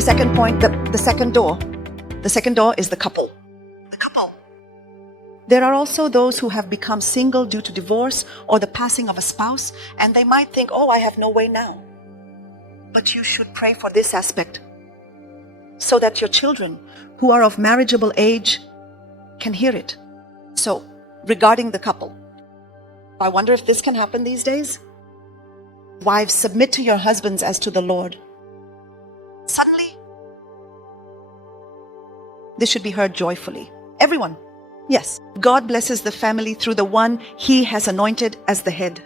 The second point, the second door. The second door is the couple. The couple. There are also those who have become single due to divorce or the passing of a spouse, and they might think, oh, I have no way now. But you should pray for this aspect, so that your children who are of marriageable age can hear it. So, regarding the couple, I wonder if this can happen these days. Wives, submit to your husbands as to the Lord. Suddenly, this should be heard joyfully. Everyone. Yes, God blesses the family through the one He has anointed as the head.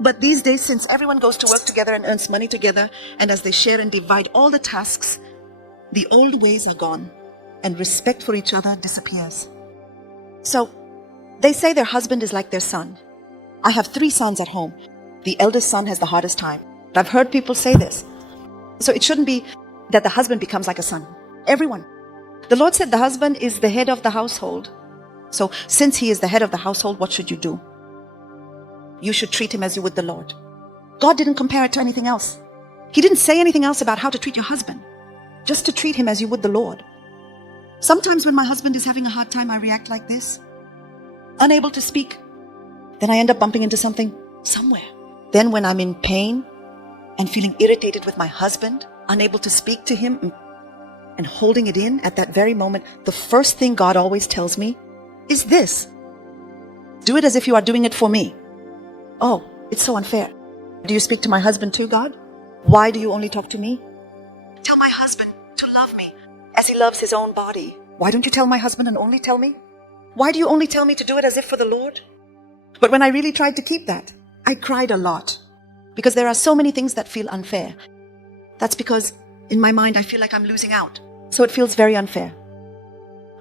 But these days, since everyone goes to work together and earns money together, and as they share and divide all the tasks, the old ways are gone, and respect for each other disappears. So, they say their husband is like their son. I have 3 sons at home. The eldest son has the hardest time. I've heard people say this. So it shouldn't be that the husband becomes like a son. Everyone. The Lord said the husband is the head of the household. So since he is the head of the household, what should you do? You should treat him as you would the Lord. God didn't compare it to anything else. He didn't say anything else about how to treat your husband. Just to treat him as you would the Lord. Sometimes when my husband is having a hard time, I react like this. Unable to speak. Then I end up bumping into something somewhere. Then when I'm in pain and feeling irritated with my husband, unable to speak to him and holding it in at that very moment, the first thing God always tells me is this. Do it as if you are doing it for me. Oh, it's so unfair. Do you speak to my husband too, God? Why do you only talk to me? Tell my husband to love me as he loves his own body. Why don't you tell my husband and only tell me? Why do you only tell me to do it as if for the Lord? But when I really tried to keep that, I cried a lot because there are so many things that feel unfair. That's because in my mind, I feel like I'm losing out. So it feels very unfair.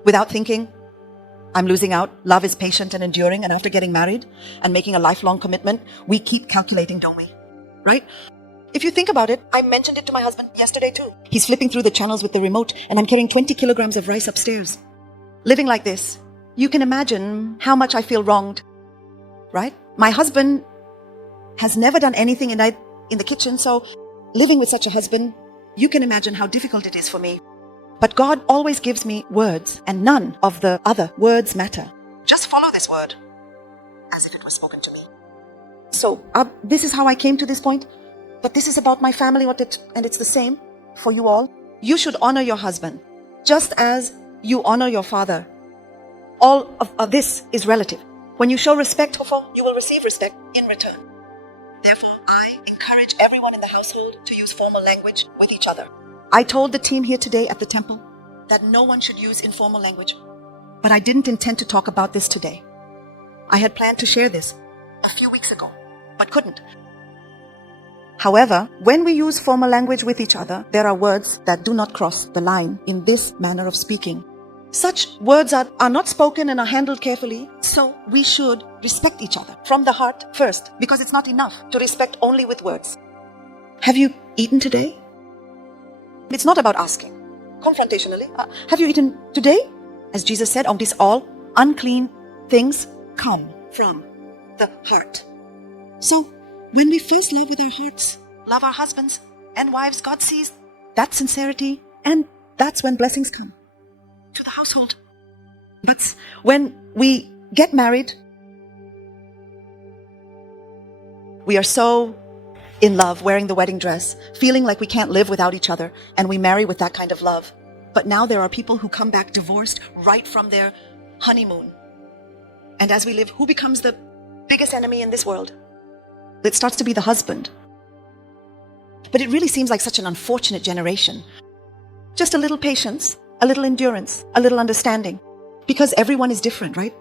Without thinking, I'm losing out. Love is patient and enduring. And after getting married and making a lifelong commitment, we keep calculating, don't we? Right? If you think about it, I mentioned it to my husband yesterday too. He's flipping through the channels with the remote and I'm carrying 20 kilograms of rice upstairs. Living like this, you can imagine how much I feel wronged. Right? My husband has never done anything in the kitchen, so living with such a husband, you can imagine how difficult it is for me. But God always gives me words, and none of the other words matter. Just follow this word, as if it was spoken to me. So, this is how I came to this point, but this is about my family, and it's the same for you all. You should honor your husband, just as you honor your father. All of this is relative. When you show respect, you will receive respect in return. Therefore, I encourage everyone in the household to use formal language with each other. I told the team here today at the temple that no one should use informal language, but I didn't intend to talk about this today. I had planned to share this a few weeks ago, but couldn't. However, when we use formal language with each other, there are words that do not cross the line in this manner of speaking. Such words are not spoken and are handled carefully, so we should respect each other from the heart first, because it's not enough to respect only with words. Have you eaten today? It's not about asking. Confrontationally, have you eaten today? As Jesus said, these all unclean things come from the heart. So, when we first love with our hearts, love our husbands and wives, God sees that sincerity, and that's when blessings come to the household. But when we get married, we are so in love, wearing the wedding dress, feeling like we can't live without each other, and we marry with that kind of love. But now there are people who come back divorced right from their honeymoon. And as we live, who becomes the biggest enemy in this world? It starts to be the husband. But it really seems like such an unfortunate generation. Just a little patience, a little endurance, a little understanding. Because everyone is different, right?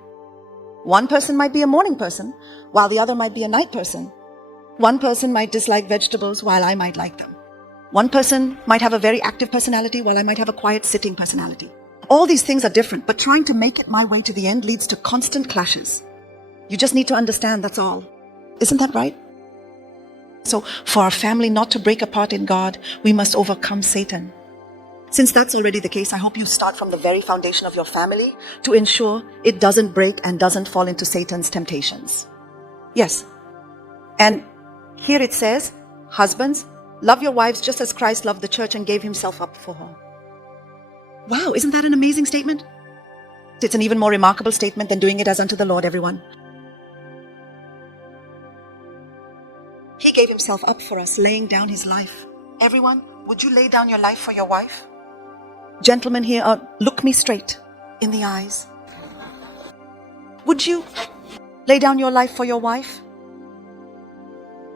One person might be a morning person, while the other might be a night person. One person might dislike vegetables, while I might like them. One person might have a very active personality, while I might have a quiet sitting personality. All these things are different, but trying to make it my way to the end leads to constant clashes. You just need to understand, that's all. Isn't that right? So for our family not to break apart in God, we must overcome Satan. Since that's already the case, I hope you start from the very foundation of your family to ensure it doesn't break and doesn't fall into Satan's temptations. Yes. And here it says, husbands, Love your wives just as Christ loved the church and gave himself up for her. Wow, isn't that an amazing statement? It's an even more remarkable statement than doing it as unto the Lord, everyone. He gave himself up for us, laying down his life. Everyone, would you lay down your life for your wife? Gentlemen here, look me straight in the eyes. Would you lay down your life for your wife?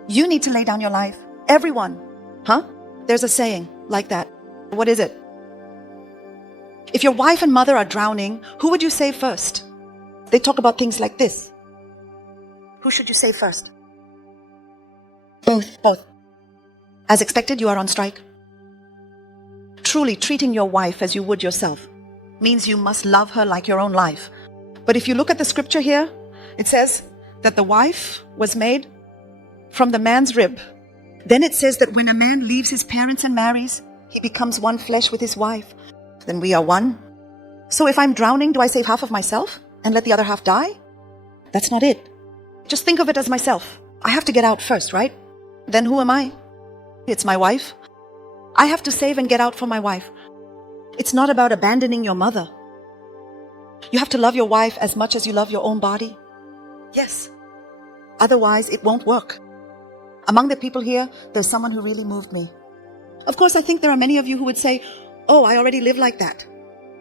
You need to lay down your life. Everyone. Huh? There's a saying like that. What is it? If your wife and mother are drowning, who would you save first? They talk about things like this. Who should you save first? Both. As expected, you are on strike. Truly, treating your wife as you would yourself means you must love her like your own life. But if you look at the scripture here, it says that the wife was made from the man's rib. Then it says that when a man leaves his parents and marries, he becomes one flesh with his wife. Then we are one. So if I'm drowning, do I save half of myself and let the other half die? That's not it. Just think of it as myself. I have to get out first, right? Then who am I? It's my wife. I have to save and get out for my wife. It's not about abandoning your mother. You have to love your wife as much as you love your own body. Yes. Otherwise, it won't work. Among the people here, there's someone who really moved me. Of course, I think there are many of you who would say, oh, I already live like that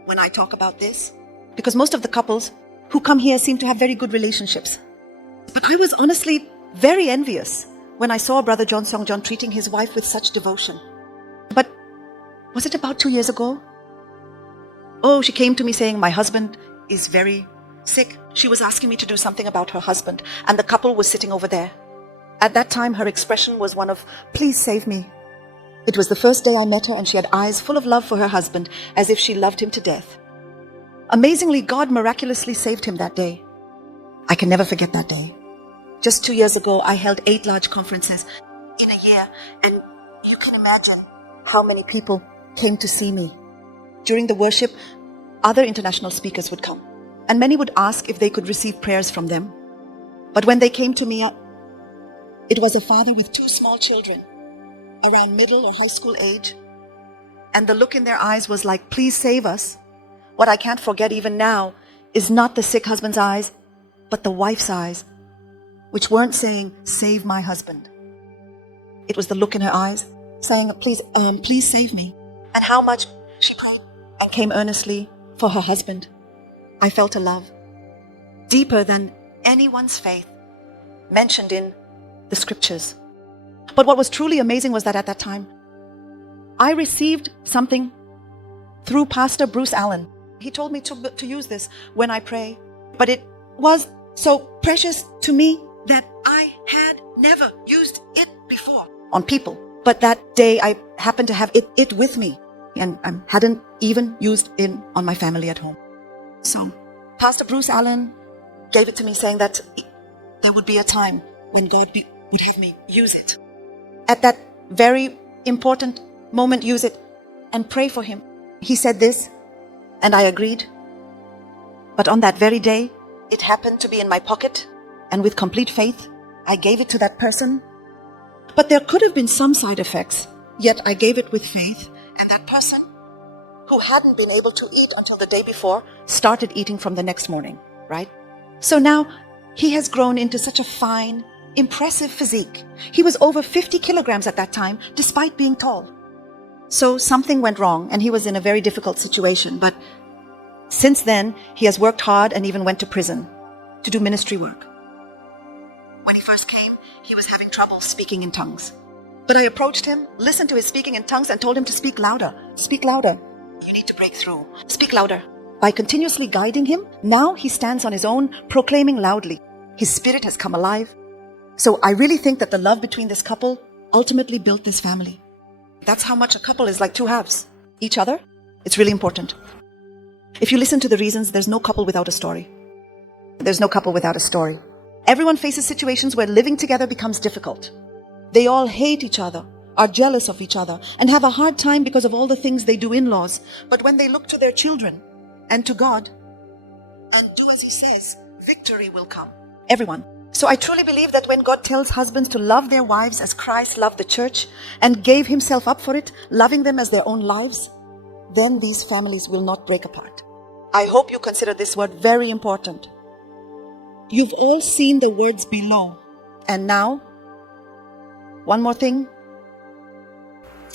when I talk about this. Because most of the couples who come here seem to have very good relationships. But I was honestly very envious when I saw Brother John Song John treating his wife with such devotion. But was it about 2 years ago? Oh, she came to me saying, my husband is very sick. She was asking me to do something about her husband, and the couple was sitting over there. At that time, her expression was one of, please save me. It was the first day I met her, and she had eyes full of love for her husband, as if she loved him to death. Amazingly, God miraculously saved him that day. I can never forget that day. Just 2 years ago, I held 8 large conferences in a year, and you can imagine how many people came to see me. During the worship, other international speakers would come, and many would ask if they could receive prayers from them. But when they came to me, it was a father with 2 small children, around middle or high school age, and the look in their eyes was like, please save us. What I can't forget even now is not the sick husband's eyes, but the wife's eyes, which weren't saying, save my husband. It was the look in her eyes, saying, please save me. And how much she prayed and came earnestly for her husband. I felt a love deeper than anyone's faith mentioned in the scriptures. But what was truly amazing was that at that time, I received something through Pastor Bruce Allen. He told me to use this when I pray. But it was so precious to me that I had never used it before on people. But that day I happened to have it with me, and I hadn't even used it on my family at home. So Pastor Bruce Allen gave it to me, saying that there would be a time when God would have me use it. At that very important moment, use it and pray for him. He said this, and I agreed. But on that very day, it happened to be in my pocket, and with complete faith, I gave it to that person. But there could have been some side effects, yet I gave it with faith, and that person, who hadn't been able to eat until the day before, started eating from the next morning, right? So now he has grown into such a fine, impressive physique. He was over 50 kilograms at that time, despite being tall. So something went wrong, and he was in a very difficult situation. But since then, he has worked hard and even went to prison to do ministry work. When he first came, he was having trouble speaking in tongues. But I approached him, listened to his speaking in tongues, and told him to speak louder. Speak louder. You need to break through. Speak louder. By continuously guiding him, now he stands on his own, proclaiming loudly. His spirit has come alive. So I really think that the love between this couple ultimately built this family. That's how much a couple is like 2 halves. Each other. It's really important. If you listen to the reasons, there's no couple without a story. There's no couple without a story. Everyone faces situations where living together becomes difficult. They all hate each other, are jealous of each other, and have a hard time because of all the things they do in-laws. But when they look to their children and to God and do as He says, victory will come. Everyone. So I truly believe that when God tells husbands to love their wives as Christ loved the church and gave himself up for it, loving them as their own lives, then these families will not break apart. I hope you consider this word very important. You've all seen the words below. And now, one more thing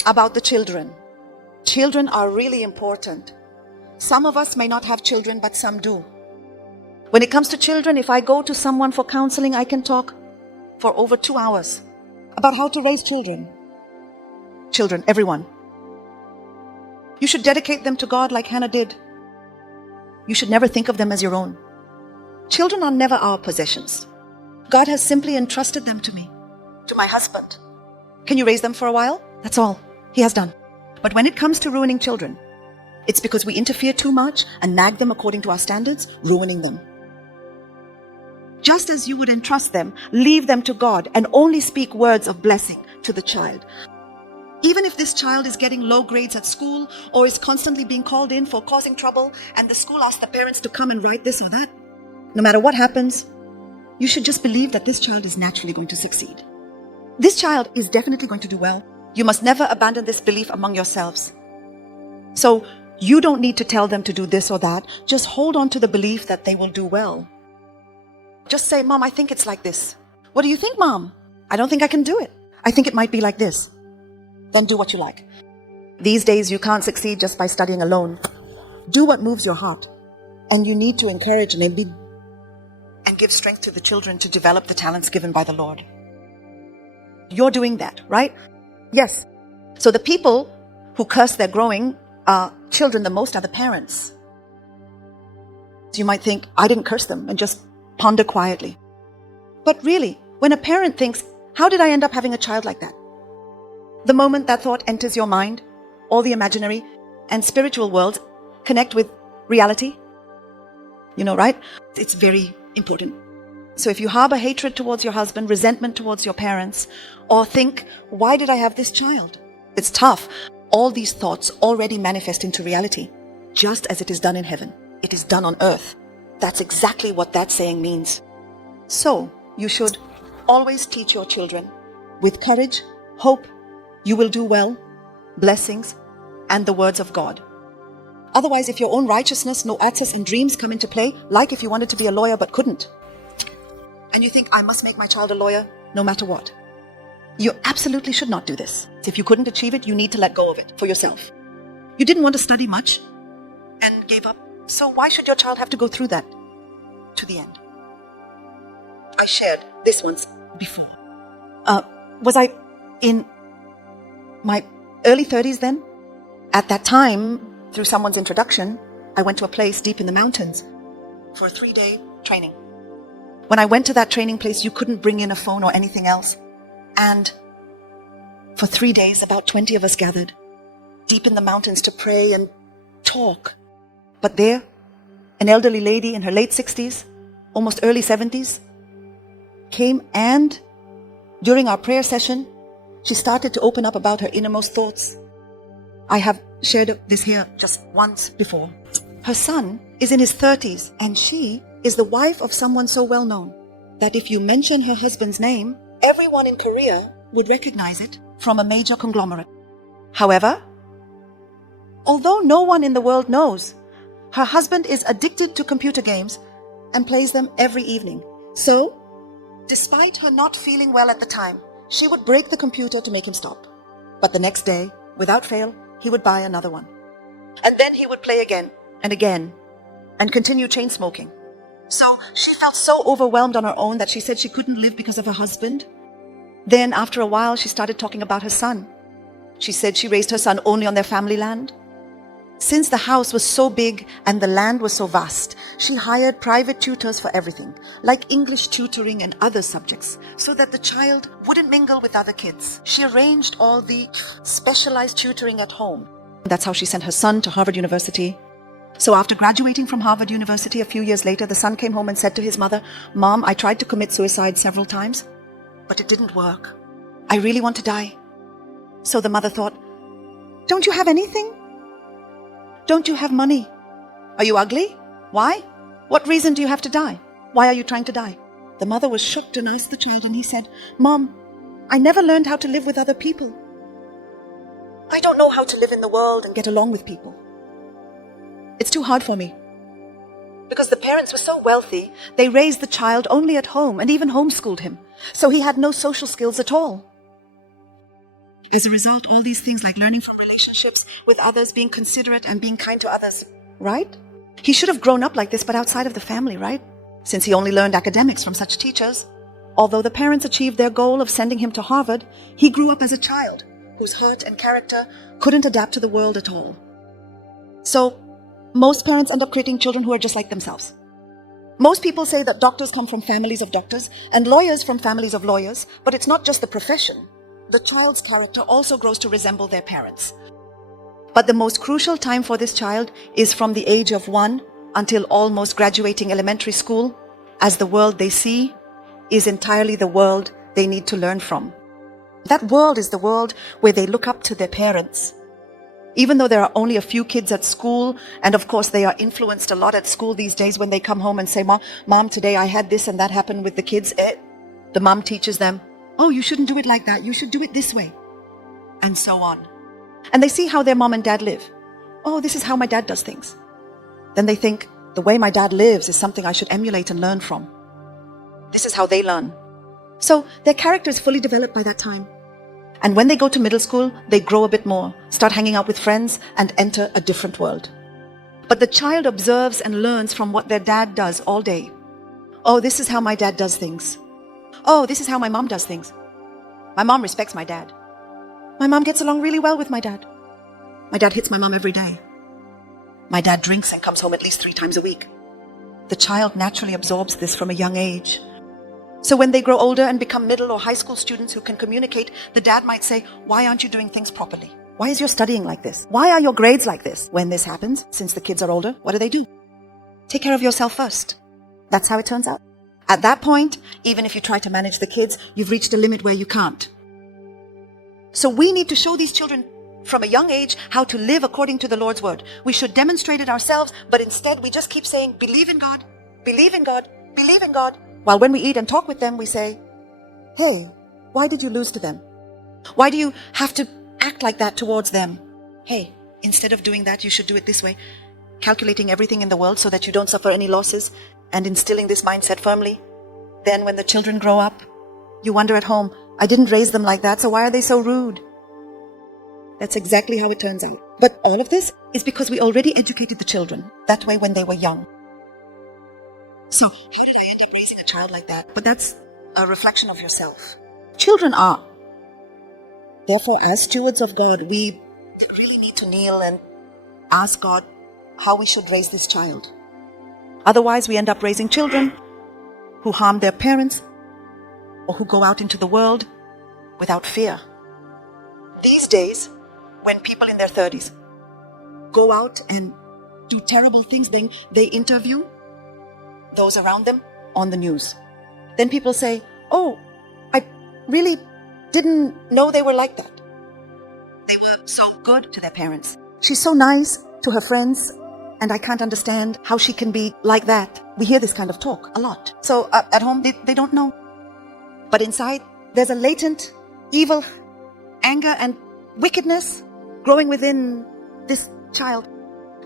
about the children. Children are really important. Some of us may not have children, but some do. When it comes to children, if I go to someone for counseling, I can talk for over 2 hours about how to raise children. Children, everyone. You should dedicate them to God like Hannah did. You should never think of them as your own. Children are never our possessions. God has simply entrusted them to me, to my husband. Can you raise them for a while? That's all He has done. But when it comes to ruining children, it's because we interfere too much and nag them according to our standards, ruining them. Just as you would entrust them, leave them to God and only speak words of blessing to the child. Even if this child is getting low grades at school or is constantly being called in for causing trouble and the school asks the parents to come and write this or that, no matter what happens, you should just believe that this child is naturally going to succeed. This child is definitely going to do well. You must never abandon this belief among yourselves. So you don't need to tell them to do this or that. Just hold on to the belief that they will do well. Just say, Mom, I think it's like this. What do you think, Mom? I don't think I can do it. I think it might be like this. Then do what you like. These days, you can't succeed just by studying alone. Do what moves your heart. And you need to encourage and give strength to the children to develop the talents given by the Lord. You're doing that, right? Yes. So the people who curse their growing children the most are the parents. So you might think, I didn't curse them, and just ponder quietly. But really, when a parent thinks, how did I end up having a child like that? The moment that thought enters your mind, all the imaginary and spiritual worlds connect with reality. You know, right? It's very important. So if you harbor hatred towards your husband, resentment towards your parents, or think, why did I have this child? It's tough. All these thoughts already manifest into reality, just as it is done in heaven. It is done on earth. That's exactly what that saying means. So you should always teach your children with courage, hope, you will do well, blessings, and the words of God. Otherwise, if your own righteousness, no access, and dreams come into play, like if you wanted to be a lawyer but couldn't, and you think, I must make my child a lawyer no matter what, you absolutely should not do this. If you couldn't achieve it, you need to let go of it for yourself. You didn't want to study much and gave up. So why should your child have to go through that to the end? I shared this once before. Was I in my early 30s then? At that time, through someone's introduction, I went to a place deep in the mountains for a 3-day training. When I went to that training place, you couldn't bring in a phone or anything else. And for 3 days, about 20 of us gathered deep in the mountains to pray and talk. But there, an elderly lady in her late 60s, almost early 70s, came, and during our prayer session, she started to open up about her innermost thoughts. I have shared this here just once before. Her son is in his 30s, and she is the wife of someone so well known that if you mention her husband's name, everyone in Korea would recognize it from a major conglomerate. However, although no one in the world knows, her husband is addicted to computer games and plays them every evening. So, despite her not feeling well at the time, she would break the computer to make him stop. But the next day, without fail, he would buy another one. And then he would play again and again and continue chain smoking. So she felt so overwhelmed on her own that she said she couldn't live because of her husband. Then after a while, she started talking about her son. She said she raised her son only on their family land. Since the house was so big and the land was so vast, she hired private tutors for everything, like English tutoring and other subjects, so that the child wouldn't mingle with other kids. She arranged all the specialized tutoring at home. That's how she sent her son to Harvard University. So after graduating from Harvard University a few years later, the son came home and said to his mother, "Mom, I tried to commit suicide several times, but it didn't work. I really want to die." So the mother thought, "Don't you have anything? Don't you have money? Are you ugly? Why? What reason do you have to die? Why are you trying to die?" The mother was shocked and asked the child, and he said, "Mom, I never learned how to live with other people. I don't know how to live in the world and get along with people. It's too hard for me." Because the parents were so wealthy, they raised the child only at home and even homeschooled him. So he had no social skills at all. As a result, all these things like learning from relationships with others, being considerate and being kind to others, right? He should have grown up like this, but outside of the family, right? Since he only learned academics from such teachers. Although the parents achieved their goal of sending him to Harvard, he grew up as a child whose heart and character couldn't adapt to the world at all. So, most parents end up creating children who are just like themselves. Most people say that doctors come from families of doctors and lawyers from families of lawyers, but it's not just the profession. The child's character also grows to resemble their parents. But the most crucial time for this child is from the age of 1 until almost graduating elementary school, as the world they see is entirely the world they need to learn from. That world is the world where they look up to their parents. Even though there are only a few kids at school, and of course they are influenced a lot at school these days when they come home and say, Mom, today I had this and that happened with the kids. The mom teaches them, "Oh, you shouldn't do it like that. You should do it this way." And so on. And they see how their mom and dad live. "Oh, this is how my dad does things." Then they think, the way my dad lives is something I should emulate and learn from. This is how they learn. So their character is fully developed by that time. And when they go to middle school, they grow a bit more, start hanging out with friends, and enter a different world. But the child observes and learns from what their dad does all day. "Oh, this is how my dad does things. Oh, this is how my mom does things. My mom respects my dad. My mom gets along really well with my dad. My dad hits my mom every day. My dad drinks and comes home at least 3 times a week." The child naturally absorbs this from a young age. So when they grow older and become middle or high school students who can communicate, the dad might say, "Why aren't you doing things properly? Why is your studying like this? Why are your grades like this?" When this happens, since the kids are older, what do? Take care of yourself first. That's how it turns out. At that point, even if you try to manage the kids, you've reached a limit where you can't. So we need to show these children from a young age how to live according to the Lord's word. We should demonstrate it ourselves, but instead we just keep saying, "Believe in God, believe in God, believe in God." While when we eat and talk with them, we say, "Hey, why did you lose to them? Why do you have to act like that towards them? Hey, instead of doing that, you should do it this way." Calculating everything in the world so that you don't suffer any losses and instilling this mindset firmly. Then when the children grow up, you wonder at home, "I didn't raise them like that, so why are they so rude?" That's exactly how it turns out. But all of this is because we already educated the children that way when they were young. So, how did I end up raising a child like that? But that's a reflection of yourself. Children are. Therefore, as stewards of God, we really need to kneel and ask God how we should raise this child. Otherwise, we end up raising children who harm their parents or who go out into the world without fear. These days, when people in their 30s go out and do terrible things, they interview those around them on the news. Then people say, "Oh, I really didn't know they were like that. They were so good to their parents. She's so nice to her friends, and I can't understand how she can be like that." We hear this kind of talk a lot. So at home, they don't know. But inside, there's a latent evil, anger, and wickedness growing within this child.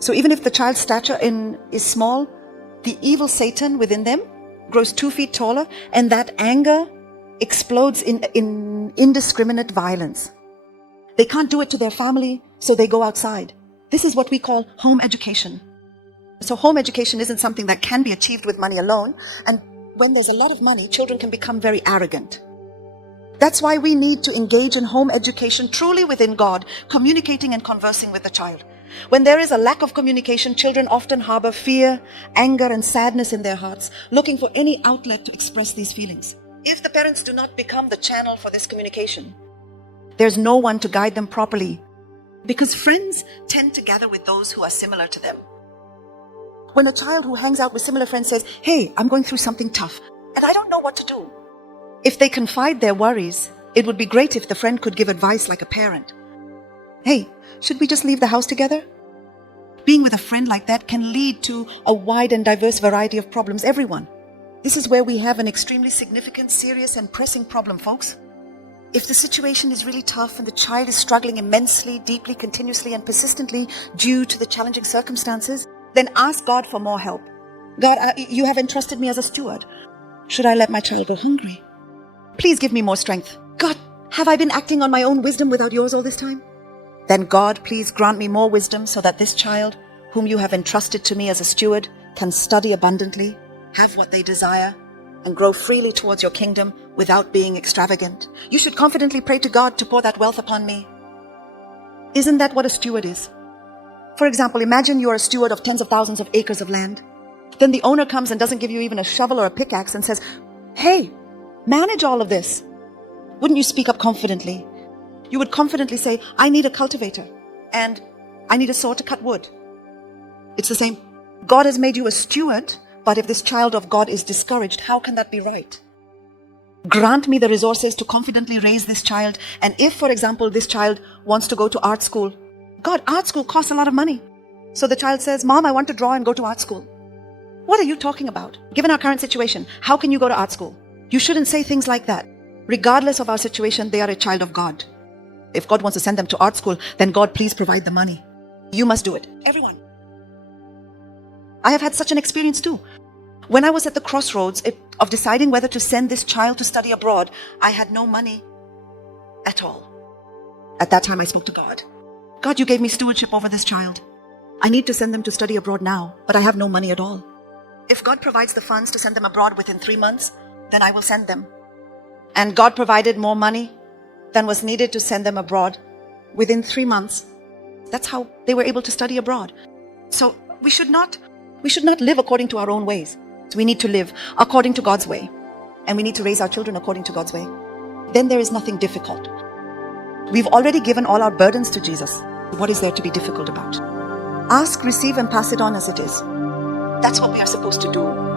So even if the child's stature is small, the evil Satan within them grows 2 feet taller, and that anger explodes in indiscriminate violence. They can't do it to their family, so they go outside. This is what we call home education. So home education isn't something that can be achieved with money alone, and when there's a lot of money, children can become very arrogant. That's why we need to engage in home education truly within God, communicating and conversing with the child. When there is a lack of communication, children often harbor fear, anger, and sadness in their hearts, looking for any outlet to express these feelings. If the parents do not become the channel for this communication, there's no one to guide them properly, because friends tend to gather with those who are similar to them. When a child who hangs out with similar friends says, "Hey, I'm going through something tough, and I don't know what to do," if they confide their worries, it would be great if the friend could give advice like a parent. "Hey, should we just leave the house together?" Being with a friend like that can lead to a wide and diverse variety of problems, everyone. This is where we have an extremely significant, serious, and pressing problem, folks. If the situation is really tough and the child is struggling immensely, deeply, continuously, and persistently due to the challenging circumstances, then ask God for more help. God, you have entrusted me as a steward. Should I let my child go hungry? Please give me more strength. God, have I been acting on my own wisdom without yours all this time? Then God, please grant me more wisdom so that this child, whom you have entrusted to me as a steward, can study abundantly, have what they desire, and grow freely towards your kingdom without being extravagant. You should confidently pray to God to pour that wealth upon me. Isn't that what a steward is? For example, imagine you're a steward of tens of thousands of acres of land. Then the owner comes and doesn't give you even a shovel or a pickaxe and says, "Hey, manage all of this." Wouldn't you speak up confidently? You would confidently say, "I need a cultivator and I need a saw to cut wood." It's the same. God has made you a steward, but if this child of God is discouraged, how can that be right? Grant me the resources to confidently raise this child. And if, for example, this child wants to go to art school, God, art school costs a lot of money. So the child says, "Mom, I want to draw and go to art school." What are you talking about? Given our current situation, how can you go to art school? You shouldn't say things like that. Regardless of our situation, they are a child of God. If God wants to send them to art school, then God, please provide the money. You must do it. Everyone. I have had such an experience too. When I was at the crossroads of deciding whether to send this child to study abroad, I had no money at all. At that time, I spoke to God. God, you gave me stewardship over this child. I need to send them to study abroad now, but I have no money at all. If God provides the funds to send them abroad within 3 months, then I will send them. And God provided more money than was needed to send them abroad within 3 months. That's how they were able to study abroad. So we should not live according to our own ways. So we need to live according to God's way. And we need to raise our children according to God's way. Then there is nothing difficult. We've already given all our burdens to Jesus. What is there to be difficult about? Ask, receive, and pass it on as it is. That's what we are supposed to do.